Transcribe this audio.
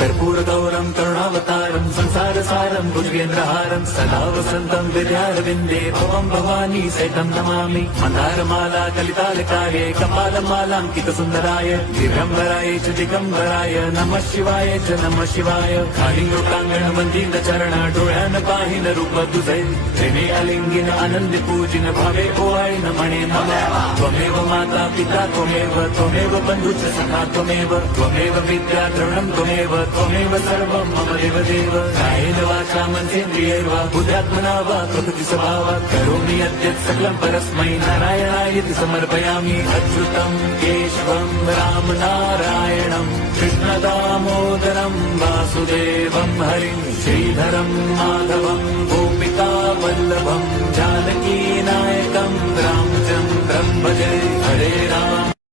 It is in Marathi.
कर्पूरगौरं करुणावतारं संसारसारं भुजगेन्द्रहारं सदा वसन्तं विद्यारविन्दे भवं भवानी सहितं नमामि मन्दारमाला कलितालकाये कपालमालाङ्कितसुन्दराय दिगम्बराय च दिगम्बराय नमः शिवाय च नमः शिवाय कालिंगोकांगण मंदिर चरण डोळ्यान पाहिन रूप तुझे प्रेमे अलिंगिन आनंद पूजिन भावे ओवाळीन म्हणे मला त्वमेव माता पिता त्वमेव बंधुच सखा त्वमेव विद्या द्रवणं त्वमेव सर्वं मम देव कायेन वाचा मनसेन्द्रियैर्वा बुद्ध्यात्मना वा प्रकृति स्वभावात् करोमि यद्यत् सकलं परस्मै नारायणायति समर्पयामि अच्युतं केशवं राम नारायणं कृष्णदामोदरं वासुदेवं हरिं श्रीधरं माधवं गोपिका वल्लभं जानकी नायकं